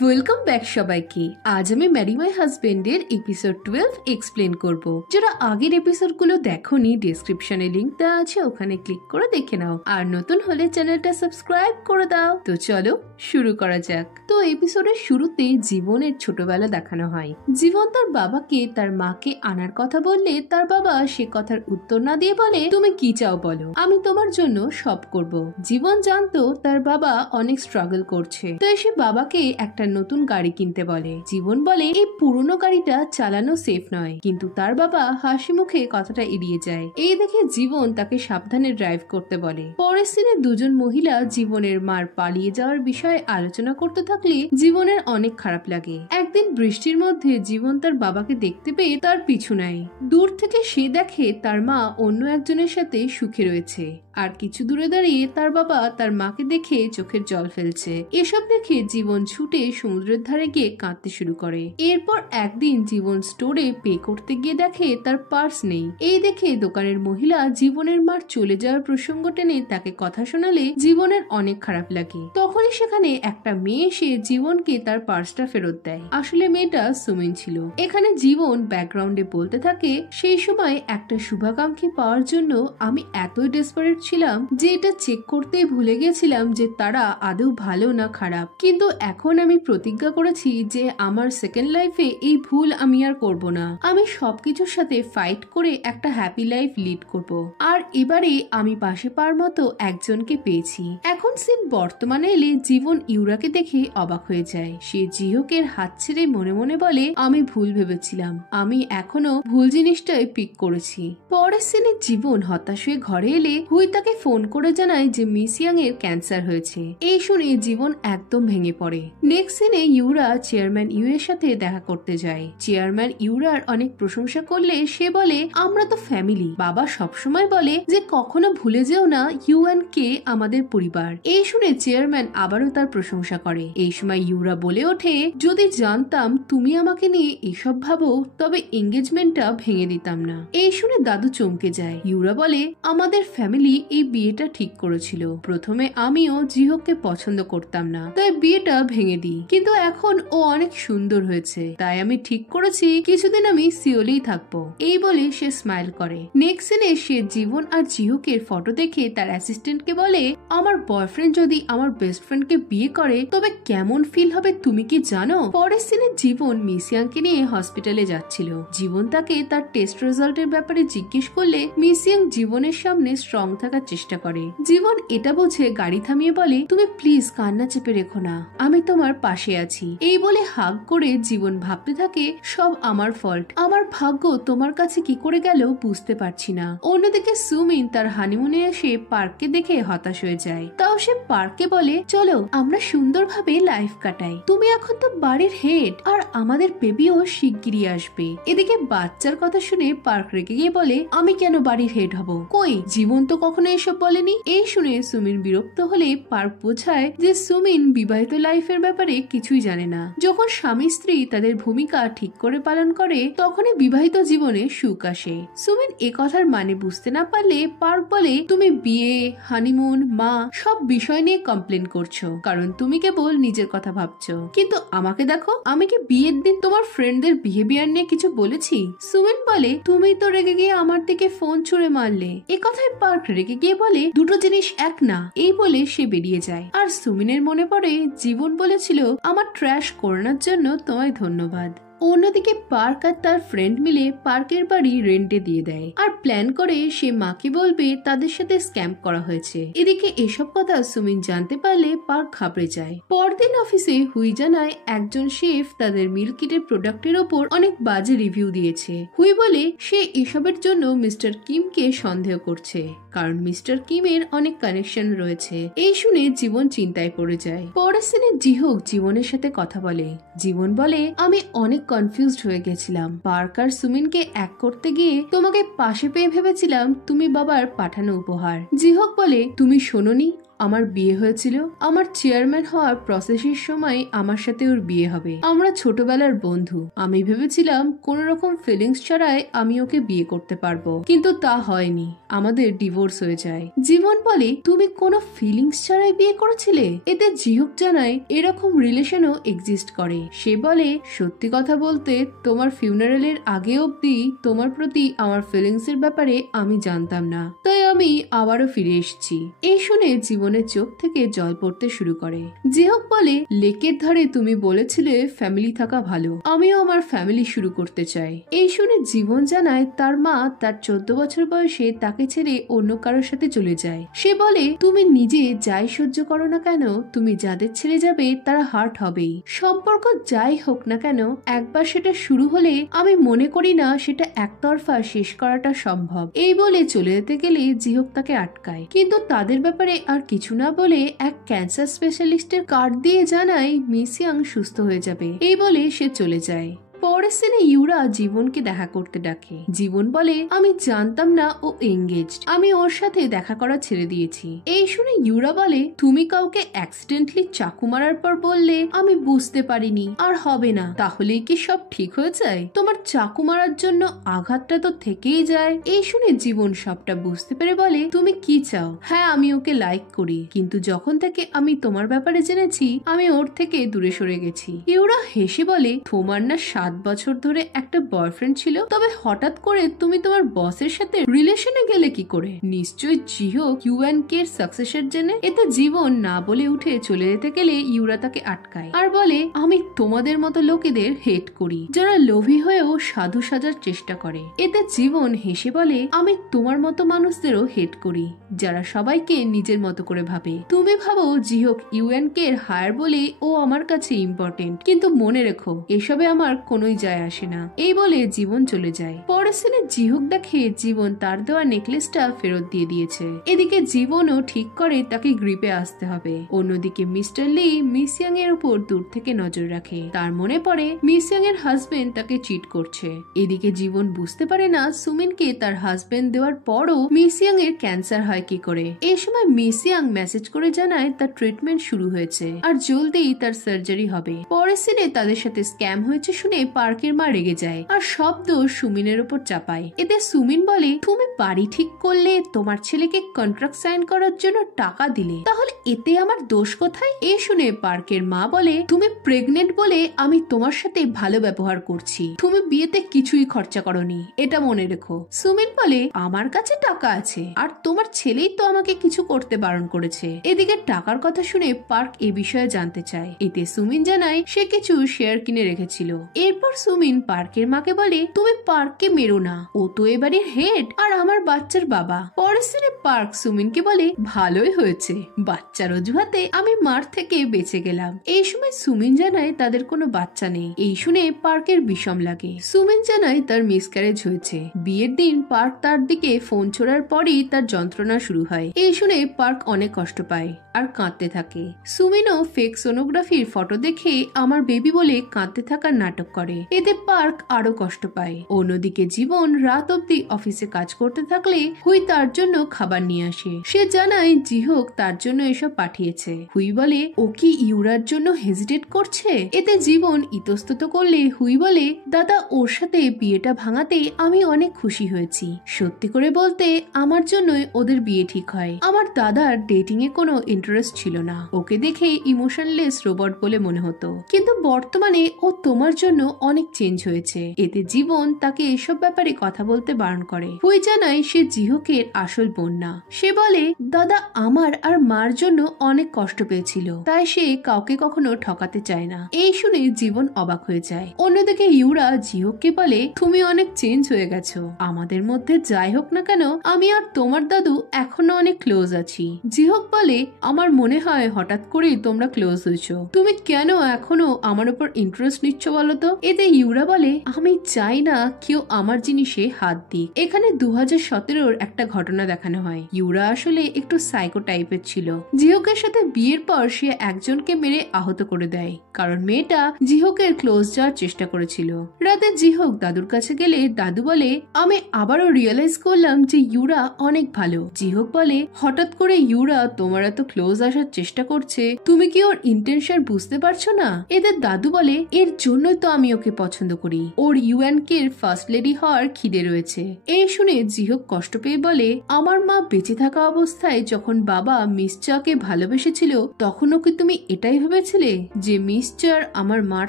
Welcome back সবাইকে। আজ আমি ম্যারি মাই হাজবেন্ডের এপিসোড 12 এক্সপ্লেন করব। যারা আগের এপিসোডগুলো দেখোনি, ডেসক্রিপশনে লিংক দেওয়া আছে, ওখানে ক্লিক করে দেখে নাও। আর নতুন হলে চ্যানেলটা সাবস্ক্রাইব করে দাও। তো চলো শুরু করা যাক। তো এপিসোডের শুরুতে জীবনের ছোটবেলা দেখানো হয়। জীবন তার বাবাকে তার মাকে আনার কথা বললে তার বাবা সে কথার উত্তর না দিয়ে বলে, তুমি কি চাও বলো, আমি তোমার জন্য সব করব। জীবন জানতো তার বাবা অনেক স্ট্রাগল করছে, তাই সে বাবাকে একটা নতুন গাড়ি কিনতে বলে। জীবন বলে এই পুরনো গাড়িটা চালানো সেফ নয়, কিন্তু তার বাবা হাসি মুখে কথাটা এড়িয়ে যায়। এই দেখে জীবন তাকে সাবধানে ড্রাইভ করতে বলে। পরের সিনে দুজন মহিলা জীবনের মার পালিয়ে যাওয়ার বিষয়ে আলোচনা করতে থাকলে জীবনের অনেক খারাপ লাগে। একদিন বৃষ্টির মধ্যে জীবন তার বাবাকে দেখতে পেয়ে তার পিছু নেয়। দূর থেকে সে দেখে তার মা অন্য একজনের সাথে সুখে রয়েছে, আর কিছু দূরে দাঁড়িয়ে তার বাবা তার মাকে দেখে চোখের জল ফেলছে। এসব দেখে জীবন ছুটে সমুদ্রের ধারে গিয়ে কাঁদতে শুরু করে। এরপর একদিন জীবন স্টোরে পে করতে গিয়ে দেখে তার পার্স নেই। এই দেখে দোকানের মহিলা জীবনের মার চলে যাওয়ার প্রসঙ্গ টেনে তাকে কথা শোনালে জীবনের অনেক খারাপ লাগে। তখনই সেখানে একটা মেয়ে এসে জীবনকে তার পার্সটা ফেরত দেয়। আসলে মেয়েটা সুমিন ছিল। এখানে জীবন ব্যাকগ্রাউন্ডে বলতে থাকে, সেই সময় একটা শুভাকাঙ্ক্ষী পাওয়ার জন্য আমি এতই ডেসপারেট ছিলাম যে এটা চেক করতেই ভুলে গেছিলাম যে তারা আদৌ ভালো না খারাপ। কিন্তু এখন আমি প্রতিজ্ঞা করেছি যে আমার সেকেন্ড লাইফে এই ভুল আমি আর করব না। আমি সবকিছুর সাথে ফাইট করে একটা হ্যাপি লাইফ লিড করব। আর এবারে আমি পাশে পাওয়ার মতো একজনকে পেয়েছি। এখন সিন বর্তমানে এলে জীবন ইউরাকে দেখে অবাক হয়ে যায়। সে জিহোকের হাত ছেড়ে মনে মনে বলে, আমি ভুল ভেবেছিলাম, আমি এখনো ভুল জিনিসটাই পিক করেছি। পরের সিনে জীবন হতাশ হয়ে ঘরে এলে হুই তাকে ফোন করে জানায় যে মিস ইয়াং এর ক্যান্সার হয়েছে। এই শুনে জীবন একদম ভেঙে পড়ে। নেক্সট সিনে ইউরা চেয়ারম্যান ইউ এর সাথে দেখা করতে যায়। চেয়ারম্যান ইউরার অনেক প্রশংসা করলে সে বলে, আমরা তো ফ্যামিলি। বাবা সবসময় বলে যে কখনো ভুলে যেও না ইউ এন্ড কে আমাদের পরিবার। এই শুনে চেয়ারম্যান আবারও তার প্রশংসা করে। এই সময় ইউরা বলে ওঠে, যদি জানতাম তুমি আমাকে নিয়ে এসব ভাবো তবে এঙ্গেজমেন্টটা ভেঙে দিতাম না। এই শুনে দাদু চমকে যায়। ইউরা বলে, আমাদের ফ্যামিলি এই বিয়েটা ঠিক করেছিল। প্রথমে আমিও জিহোককে পছন্দ করতাম না, তাই বিয়েটা ভেঙে দিই, কিন্তু এখন ও অনেক সুন্দর হয়েছে, তাই আমি ঠিক করেছি কিছুদিন আমি সিওলেই থাকবো। এই বলে সে স্মাইল করে। নেক্সট সিনে সে জীবন আর জিহোকের ফটো দেখে তার অ্যাসিস্ট্যান্টকে বলে, আমার বয়ফ্রেন্ড যদি আমার বেস্ট ফ্রেন্ডকে বিয়ে করে তবে কেমন ফিল হবে তুমি কি জানো? পরের সিনে জীবন মিসিয়াংকে নিয়ে হসপিটালে যাচ্ছিল। জীবন তাকে তার টেস্ট রেজাল্টের ব্যাপারে জিজ্ঞেস করলে মিসিয়াং জীবনের সামনে স্ট্রং থাকার চেষ্টা করে। জীবন এটা বুঝে গাড়ি থামিয়ে বলে, তুমি প্লিজ কান্না চেপে রেখো না, আমি তোমার পাশে আছি। এই বলে হাগ করে জীবন ভাবতে থাকে, সব আমার ফল্ট, আমার ভাগ্য তোমার কাছে কি করে গেল বুঝতে পারছি না। অন্যদিকে সুমিন তার হানিমুনে এসে পার্ককে দেখে হতাশ হয়ে যায়। তাও সে পার্ককে বলে, চলো আমরা সুন্দরভাবে লাইফ কাটাই, তুমি এখন তো বাড়ির হেড আর আমাদের বেবিও শিগগিরই আসবে। এদিকে বাচ্চার কথা শুনে পার্ক রেগে গিয়ে বলে, আমি কেন বাড়ির হেড হব? কই, জীবন তো কখনো এসব বলেনি। এই শুনে সুমিন বিরক্ত হলে পার্ক বোঝায় যে সুমিন বিবাহিত লাইফের ব্যাপারে কিছুই জানে না। যখন স্বামী স্ত্রী তাদের ভূমিকা ঠিক করে পালন করে তখনই বিবাহিত জীবনে সুখ আসে। সুমিন এ কথার মানে বুঝতে না পারলে পার্ক বলে, তুমি বিয়ে, হানিমুন, মা সব বিষয় নিয়ে কমপ্লেন করছো, কারণ তুমি কেবল নিজের কথা ভাবছো। কিন্তু আমাকে দেখো, আমি কি বিয়ের দিন তোমার ফ্রেন্ডদের বিহেভিয়ার নিয়ে কিছু বলেছি? সুমিন বলে, তুমি তো রেগে গিয়ে আমার দিকে ফোন ছুঁড়ে মারলে। এ কথায় পার্ক রেগে গিয়ে বলে, দুটো জিনিস এক না। এই বলে সে বেরিয়ে যায়। আর সুমিনের মনে পড়ে জীবন বলেছিল, আমার ট্র্যাশ করানোর জন্য তোমায় ধন্যবাদ। অন্যদিকে পার্ক আর তার ফ্রেন্ড মিলে পার্কের বাড়ি রেন্টে দিয়ে দেয় আর প্ল্যান করে সে মাকে বলবে তাদের সাথে স্ক্যাম করা হয়েছে। এদিকে এসব কথা সুমিন জানতে পারলে পার্ক ঘাবড়ে যায়। পরদিন অফিসে হুই জানায় একজন শেফ তাদের মিল্ক কিটের প্রোডাক্টের ওপর অনেক বাজে রিভিউ দিয়েছে। হুই বলে সে এসবের জন্য মিস্টার কিমকে সন্দেহ করছে, কারণ মিস্টার কিমের অনেক কানেকশন রয়েছে। এই শুনে জীবন চিন্তায় পড়ে যায়। পরের সিনে জিহোক জীবনের সাথে কথা বলে। জীবন বলে, আমি অনেক কনফিউজড হয়ে গেছিলাম। পার্ক আর সুমিনকে এক করতে গিয়ে তোমাকে পাশে পেয়ে ভেবেছিলাম তুমি বাবার পাঠানো উপহার। জিহোক বলে, তুমি শোনোনি, আমার বিয়ে হয়েছিল, আমার চেয়ারম্যান হওয়ার প্রসেসের সময় আমার সাথে ওর বিয়ে হবে। আমরা ছোটবেলার বন্ধু। আমি ভেবেছিলাম কোন রকম ফিলিংস ছাড়াই আমি ওকে বিয়ে করতে পারবো, কিন্তু তা হয়নি। আমাদের ডিভোর্স হয়ে যায়। জীবন বলে, তুমি কোনো ফিলিংস ছাড়াই বিয়ে করেছিলে? এতে জিহুক জানায় এরকম রিলেশনও এক্সিস্ট করে। সে বলে, সত্যি কথা বলতে তোমার ফিউনারেলের আগে অব্দি তোমার প্রতি আমার ফিলিংস এর ব্যাপারে আমি জানতাম না, তাই আমি আবারও ফিরে এসেছি। এই শুনে জীবনের চোখ থেকে জল পড়তে শুরু করে। জিহুক বলে, লেকের ধারে তুমি বলেছিলে ফ্যামিলি থাকা ভালো, আমিও আমার ফ্যামিলি শুরু করতে চাই। এই শুনে জীবন জানায় তার মা তার 14 বছর বয়সে তাকে ছেড়ে অন্য কারোর সাথে চলে যায়। সে বলে, তুমি নিজে যাই সহ্য করো না কেন, তুমি যাদের ছেড়ে যাবে তারা হার্ট হবেই। সম্পর্ক যাই হোক না কেন, একবার সেটা শুরু হলে আমি মনে করি না সেটা একতরফা শেষ করাটা সম্ভব। এই বলে চলে যেতে গেলে জিহুক তাকে আটকায়, কিন্তু তাদের ব্যাপারে আর কিছু না বলে এক ক্যান্সার স্পেশালিস্টের কার্ড দিয়ে জানায় মিস ইয়াং সুস্থ হয়ে যাবে। এই বলে সে চলে যায়। পরের সিনে ইউরা জীবনকে দেখা করতে ডাকে। জীবন বলে, আমি জানতাম না ও এঙ্গেজড, আমি ওর সাথে দেখা করা ছেড়ে দিয়েছি। এই শুনে ইউরা বলে, তুমি কাউকে অ্যাক্সিডেন্টলি চাকু মারার পর বললে আমি বুঝতে পারিনি, আর হবে না, তাহলেই কি সব ঠিক হয়ে যায়? তোমার চাকু মারার জন্য আঘাতটা তো থেকেই যায়। এই শুনে জীবন সবটা বুঝতে পেরে বলে, তুমি কি চাও? হ্যাঁ, আমি ওকে লাইক করি, কিন্তু যখন থেকে আমি তোমার ব্যাপারে জেনেছি আমি ওর থেকে দূরে সরে গেছি। ইউরা হেসে বলে, তোমার না 7 বছর ধরে একটা বয়ফ্রেন্ড ছিল, তবে হঠাৎ করে তুমি তোমার বসের সাথে রিলেশনে গেলে কি করে? নিশ্চয়ই জিহুক ইউএনকে এর সাকসেসের জন্য। এতে জীবন না বলে উঠে চলে যেতে গেলে ইউরা তাকে আটকায় আর বলে, আমি তোমাদের মতো লোকেদের হেট করি, যারা লোভী হয়েও সাধু সাজার চেষ্টা করে। এতে জীবন হেসে বলে, আমি তোমার মতো মানুষদেরও হেট করি, যারা সবাইকে নিজের মতো করে ভাবে। তুমি ভাবো জিহুক ইউএনকে এর হায়ার বলে ও আমার কাছে ইম্পর্টেন্ট, কিন্তু মনে রেখো এসবে আমার কোনোই যায় আসে না। এই বলে জীবন চলে যায়। পরের সিনে জিহুক দেখে জীবন তার দেওয়া নেকলেসটা ফেরত দিয়ে দিয়েছে। এদিকে জীবনও ঠিক করে তাকে গ্রিপে আসতে হবে। অন্যদিকে মিস্টার লি মিস ইয়াং এর উপর দূর থেকে নজর রাখে। তার মনে পড়ে মিস ইয়াং এর হাজবেন্ড তাকে চিট করছে। এদিকে জীবন বুঝতে পারে না সুমিনকে তার হাজবেন্ড দেওয়ার পরও মিস ইয়াং এর ক্যান্সার হয় কি করে। এই সময় মিস ইয়াং মেসেজ করে জানায় তার ট্রিটমেন্ট শুরু হয়েছে আর জলদিই তার সার্জারি হবে। পরের সিনে তাদের সাথে স্ক্যাম হয়েছে শুনে পার্কের মা রেগে যায় আর সব দোষ সুমিনের উপর চাপায়। এতে সুমিন বলে, তুমি বাড়ি ঠিক করলে, তোমার ছেলেকে কন্ট্রাক্ট সাইন করার জন্য টাকা দিলে, তাহলে এতে আমার দোষ কোথায়? এই শুনে পার্কের মা বলে, তুমি প্রেগনেন্ট বলে আমি তোমার সাথে ভালো ব্যবহার করছি, তুমি বিয়েতে কিছুই খরচা করনি, এটা মনে রেখো। সুমিন বলে, আমার কাছে টাকা আছে আর তোমার ছেলেই তো আমাকে কিছু করতে বারণ করেছে। এদিকে টাকার কথা শুনে পার্ক এ বিষয়ে জানতে চায়। এতে সুমিন জানায় সে কিছু শেয়ার কিনে রেখেছিল। এরপর সুমিন পার্কের মাকে বলে, তুমি পার্ককে মেরো না, ও তো এবারের হেড আর আমার বাচ্চার বাবা। পরের সিনে পার্ক সুমিনকে বলে, ভালোই হয়েছে, বাচ্চার অজুহাতে আমি মার থেকে বেঁচে গেলাম। এই সময় সুমিন জানায় তাদের কোনো বাচ্চা নেই। এই শুনে পার্কের বিষম লাগে। সুমিন জানায় তার মিসক্যারেজ হয়েছে। বিয়ের দিন পার্ক তার দিকে ফোন ছোড়ার পরই তার যন্ত্রণা শুরু হয়। এই শুনে পার্ক অনেক কষ্ট পায় আর কাঁদতে থাকে। সুমিনও ফেক সোনোগ্রাফির ফটো দেখে আমার বেবি বলে কাঁদতে থাকার নাটক করে। এতে পার্ক আরো কষ্ট পায়। অন্যদিকে জীবন রাত অব্দি অফিসে কাজ করতে থাকলে হুই তার জন্য খাবার নিয়ে আসে। সে জানায় জিহুক তার জন্য এসব পাঠিয়েছে। হুই বলে, ও কি ইউরার জন্য হেজিটেট করছে? এতে জীবন ইতস্তত করলে হুই বলে, দাদা ওর সাথে বিয়েটা ভাঙাতে আমি অনেক খুশি হয়েছি। সত্যি করে বলতে আমার জন্যই ওদের বিয়ে ঠিক হয়। আমার দাদার ডেটিং এ কোনো ইন্টারেস্ট ছিল না, ওকে দেখে ইমোশনলেস রোবট বলে মনে হতো, কিন্তু বর্তমানে ও তোমার জন্য অনেক চেঞ্জ হয়েছে। এতে জীবন তাকে এসব ব্যাপারে কথা বলতে বারণ করে। হুই জানায় সে জিহুকের আসল বোন না। সে বলে, দাদা আমার আর মার জন্য অনেক কষ্ট পেয়েছিল, তাই সে কাউকে কখনো ঠকাতে চায় না। এই শুনে জীবন অবাক হয়ে যায়। অন্যদিকে ইউরা জিহুককে বলে, তুমি অনেক চেঞ্জ হয়ে গেছো, আমাদের মধ্যে যাই হোক না কেন আমি আর তোমার দাদু এখনো অনেক ক্লোজ আছি। জিহুক বলে, আমার মনে হয় হঠাৎ করেই তোমরা ক্লোজ হয়েছো, তুমি কেন এখনো আমার উপর ইন্টারেস্ট নিচ্ছ বলো তো? এতে ইউরা বলে, আমি চাই না কেউ আমার জিনিসে হাত দিক। এখানে 2017 একটা ঘটনা দেখানো হয়। ইউরা আসলে একটু সাইকো টাইপের ছিল। জিহোকের সাথে বিয়ের পর সে একজনকে মেরে আহত করে দেয়, কারণ মেয়েটা জিহোকের ক্লোজ যাওয়ার চেষ্টা করেছিল। রাতে জিহোক দাদুর কাছে গেলে দাদু বলে, আমি আবারও রিয়েলাইজ করলাম যে ইউরা অনেক ভালো। জিহোক বলে, হঠাৎ করে ইউরা তোমার এত ক্লোজ আসার চেষ্টা করছে, তুমি কি ওর ইন্টেনশন বুঝতে পারছো না? এদের দাদু বলে, এর জন্যই তো আমি ওকে পছন্দ করি, ওর ইউএনকে ফার্স্ট লেডি হওয়ার খিদে রয়েছে। এই শুনে জিহোক কষ্ট পেয়ে বলে, আমার মা বেঁচে থাকা অবস্থায় যখন বাবা মিস চাকে ভালোবেসেছিল, তখনও কি তুমি এটাই ভেবেছিলে যে মিস চার আমার মার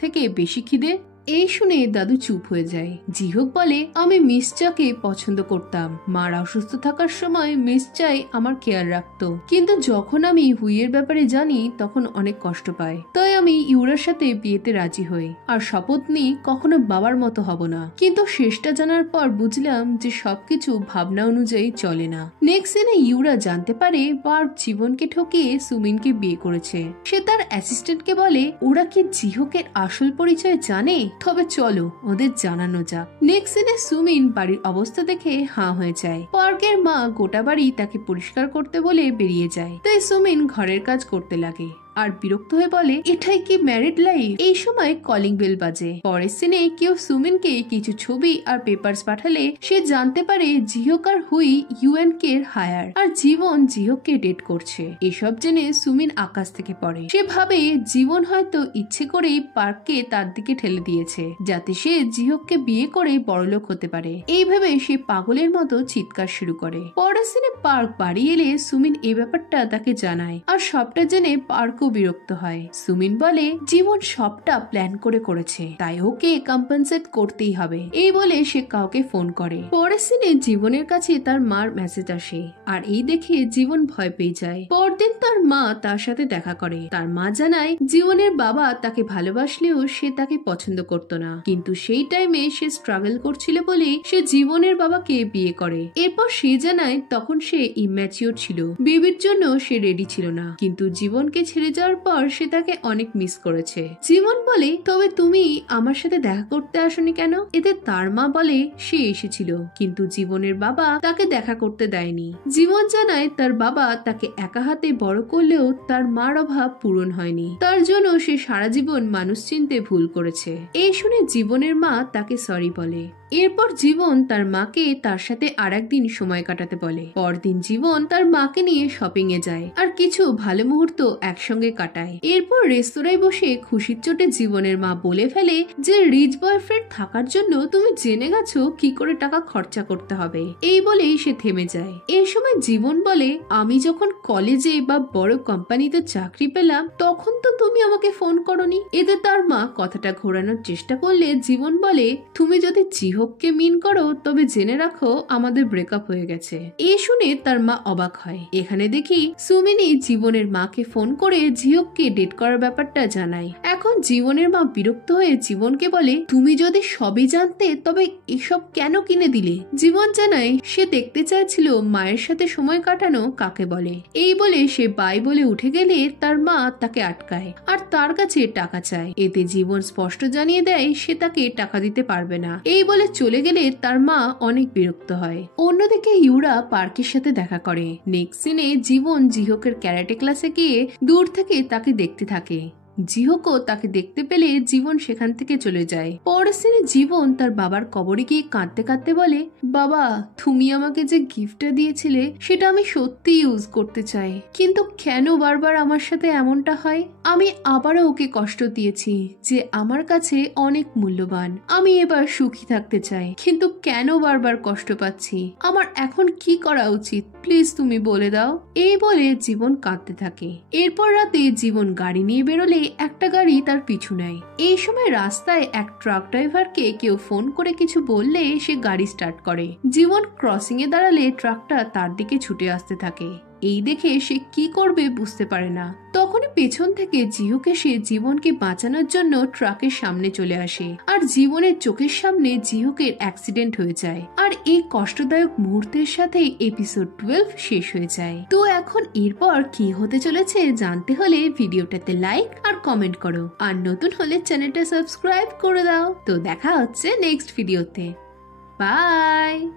থেকে বেশি খিদে? এই শুনে দাদু চুপ হয়ে যায়। জিহোক বলে, আমি মিস চাকে পছন্দ করতাম। মার অসুস্থ থাকার সময় মিস চাই আমার কেয়ার রাখতো, কিন্তু যখন আমি হুইয়ের ব্যাপারে জানি তখন অনেক কষ্ট পায়। তাই আমি ইউরার সাথে বিয়েতে রাজি হই আর শপথ নিই কখনো বাবার মতো হব না। কিন্তু শেষটা জানার পর বুঝলাম যে সবকিছু ভাবনা অনুযায়ী চলে না। নেক্সট দিনে ইউরা জানতে পারে পার্ক জীবনকে ঠকিয়ে সুমিনকে বিয়ে করেছে। সে তার অ্যাসিস্ট্যান্টকে বলে, ওরা কি জিহোকের আসল পরিচয় জানে? তবে চলো ওদের জানানো যাক। নেক্সট দিনে সুমিন বাড়ির অবস্থা দেখে হাঁ হয়ে যায়। পার্কের মা গোটা বাড়ি তাকে পরিষ্কার করতে বলে বেরিয়ে যায়। তাই সুমিন ঘরের কাজ করতে লাগে আর বিরক্ত হয়ে বলে, এটাই কি ম্যারিড লাইফ? এই সময় কলিং বেল বাজে। পরের সিনে কেউ সুমিনকে কিছু ছবি আর পেপারস পাঠালে সে জানতে পারে জিহোক আর হুই ইউএনকে এর হায়ার আর জীবন জিহোককে ডেট করছে। এসব জেনে সুমিন আকাশ থেকে পড়ে। সে ভাবে জীবন হয়তো ইচ্ছে করেই পার্ককে তার দিকে ঠেলে দিয়েছে, যাতে সে জিহোককে বিয়ে করে বড়লোক হতে পারে। এই ভেবে সে পাগলের মতো চিৎকার শুরু করে। পরের সিনে পার্ক বাড়ি এলে সুমিন এই ব্যাপারটা তাকে জানায় আর সবটা জেনে পার্ক বিরক্ত হয়। সুমিন বলে, জীবন সবটা প্ল্যান করে করেছে, তাই ওকে কম্পেনসেট করতেই হবে। এই বলে সে কাউকে ফোন করে। পরের সিনে জীবনের কাছে তার মার মেসেজ আসে আর এই দেখে জীবন ভয় পেয়ে যায়। পরদিন তার মা তার সাথে দেখা করে। তার মা জানায় জীবনের বাবা তাকে ভালোবাসলেও সে তাকে পছন্দ করতো না, কিন্তু সেই টাইমে সে স্ট্রাগল করছিল বলে সে জীবনের বাবাকে বিয়ে করে। এরপর সে জানায় তখন সে ইম্যাচিওর ছিল, বেবির জন্য সে রেডি ছিল না, কিন্তু জীবনকে ছেড়ে যাওয়ার পর সে তাকে অনেক মিস করেছে। জীবন বলে, তবে তুমি আমার সাথে দেখা করতে আসনি কেন? এতে তার মা বলে, সে এসেছিল, কিন্তু জীবনের বাবা তাকে দেখা করতে দেয়নি। জীবন জানায় তার বাবা তাকে একা হাতে বড় করলেও তার মার অভাব পূরণ হয়নি, তার জন্য সে সারা জীবন মানুষ চিনতে ভুল করেছে। এই শুনে জীবনের মা তাকে সরি বলে। এরপর জীবন তার মাকে তার সাথে আরেকদিন সময় কাটাতে বলে। পরদিন জীবন তার মাকে নিয়ে শপিং এ যায় আর কিছু ভালো মুহূর্ত একসঙ্গে কাটায়। এরপর রেস্তোরাঁয় বসে খুশির চোটে জীবনের মা বলে ফেলে যে রিচ বয়ফ্রেন্ড থাকার জন্য তুমি জেনে গেছো কি করে টাকা খরচা করতে হবে। এই বলেই সে থেমে যায়। এই সময় জীবন বলে, আমি যখন কলেজে বা বড় কোম্পানিতে চাকরি পেলাম তখন তো তুমি আমাকে ফোন করনি। এতে তার মা কথাটা ঘোরানোর চেষ্টা করলে জীবন বলে, তুমি যদি জিহোককে মিন করো তবে জেনে রাখো আমাদের ব্রেকআপ হয়ে গেছে। এই শুনে তার মা অবাক হয়। এখানে দেখি সুমিনি জীবনের মাকে ফোন করে জিহোককে ডেট করার ব্যাপারটা জানায়। এখন জীবনের মা বিরক্ত হয়ে জীবনকে বলে, তুমি যদি সবই জানতে তবে এসব কেন কিনে দিলে? জীবন জানায় সে দেখতে চাইছিল মায়ের সাথে সময় কাটানো কাকে বলে। এই বলে সে বাই বলে উঠে গেলে তার মা তাকে আটকায় আর তার কাছে টাকা চায়। এতে জীবন স্পষ্ট জানিয়ে দেয় সে তাকে টাকা দিতে পারবে না। এই বলে চলে গেলে তার মা অনেক বিরক্ত হয়। অন্যদিকে ইউরা পার্কের সাথে দেখা করে। নেক্সট সিনে জীবন জিহোকের ক্যারাটে ক্লাসে গিয়ে দূর থেকে তাকে দেখতে থাকে। জিহোকও তাকে দেখতে পেলে জীবন সেখান থেকে চলে যায়। পরের সিনে জীবন তার বাবার কবরে গিয়ে কাঁদতে কাঁদতে বলে, বাবা তুমি আমাকে যে গিফটটা দিয়েছিলে সেটা আমি সত্যি ইউজ করতে চাই, কিন্তু কেন বারবার আমার সাথে এমনটা হয়? আমি আবারও ওকে কষ্ট দিয়েছি যে আমার কাছে অনেক মূল্যবান। আমি এবার সুখী থাকতে চাই, কিন্তু কেন বারবার কষ্ট পাচ্ছি? আমার এখন কি করা উচিত? প্লিজ তুমি বলে দাও। এই বলে জীবন কাঁদতে থাকে। এরপর রাতে জীবন গাড়ি নিয়ে বেরোলে একটা গাড়ি তার পিছু নেয়। এই সময় রাস্তায় এক ট্রাক ড্রাইভারকে কেউ ফোন করে কিছু বললে সে গাড়ি স্টার্ট করে। জীবন ক্রসিং এ দাঁড়ালে ট্রাকটা তার দিকে ছুটে আসতে থাকে। এই দেখে সে কি করবে বুঝতে পারে না। তখনই পেছন থেকে জিহোক এসে জীবনকে বাঁচানোর জন্য ট্রাকের সামনে চলে আসে আর জীবনের চোখের সামনে জিহোকের অ্যাক্সিডেন্ট হয়ে যায়। আর এই কষ্টদায়ক মুহূর্তের সাথে এপিসোড 12 শেষ হয়ে যায়। তো এখন এরপর কি হতে চলেছে জানতে হলে ভিডিওটাতে লাইক আর কমেন্ট করো, আর নতুন হলে চ্যানেলটা সাবস্ক্রাইব করে দাও। তো দেখা হচ্ছে নেক্সট ভিডিওতে। বাই।